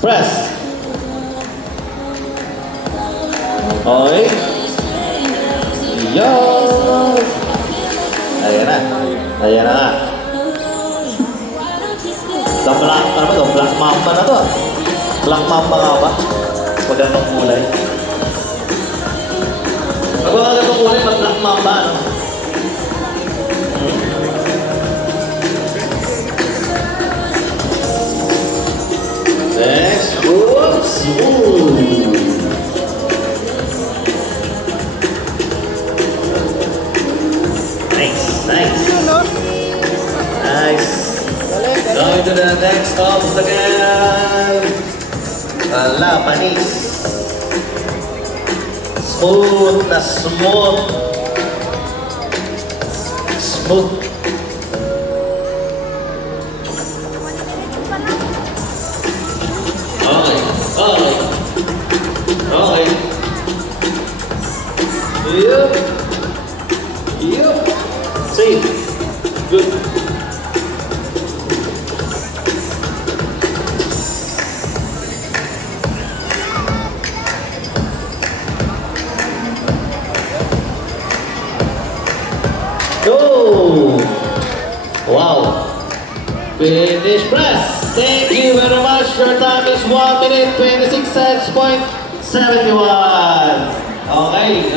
Press. Okay. Yan. Ayan na. Ayan na nga. Black, ano ba ito? Black Mamba na to. Black Mamba nga ba? Magandang kulay. Pag magandang kulay, mag-Black Mamba, ano? Next, whoops! Nice, nice. Nice. Going to the next tops again. Wala, panis. Smooth na smooth. Smooth. Okay, okay. Okay. Yup. Yup. Safe. Good. Go! Wow! Finish press! Thank you very much. Your time is 1 minute 26 seconds, .71. Okay,